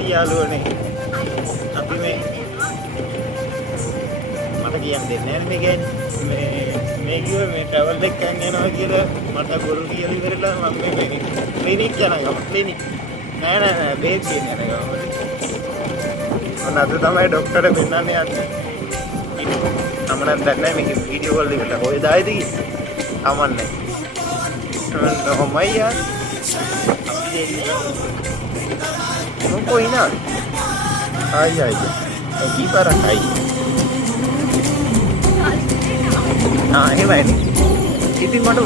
යාළුවනේ අපි මට කියන්න දෙන්නේ නැහැ මේ කිව්වේ මේ ට්‍රැවල් එකෙන් යනවා කියලා මට ගොරු කියලා ඉවරලා මම මේ ක්ලිනික් යනවා ක්ලිනික් නෑ බේත් කියනවා අද තමයි ડોක්ටර් පෙන්නන්න යන්නේ අපරන් දැන් මේක වීඩියෝ වල ඉවරලා කොහෙද ආයිද අමන්නේ කොහොමයි යා මොකෝ ඉනා ආයි කීපාරයි එහෙමයි ඉතින් මට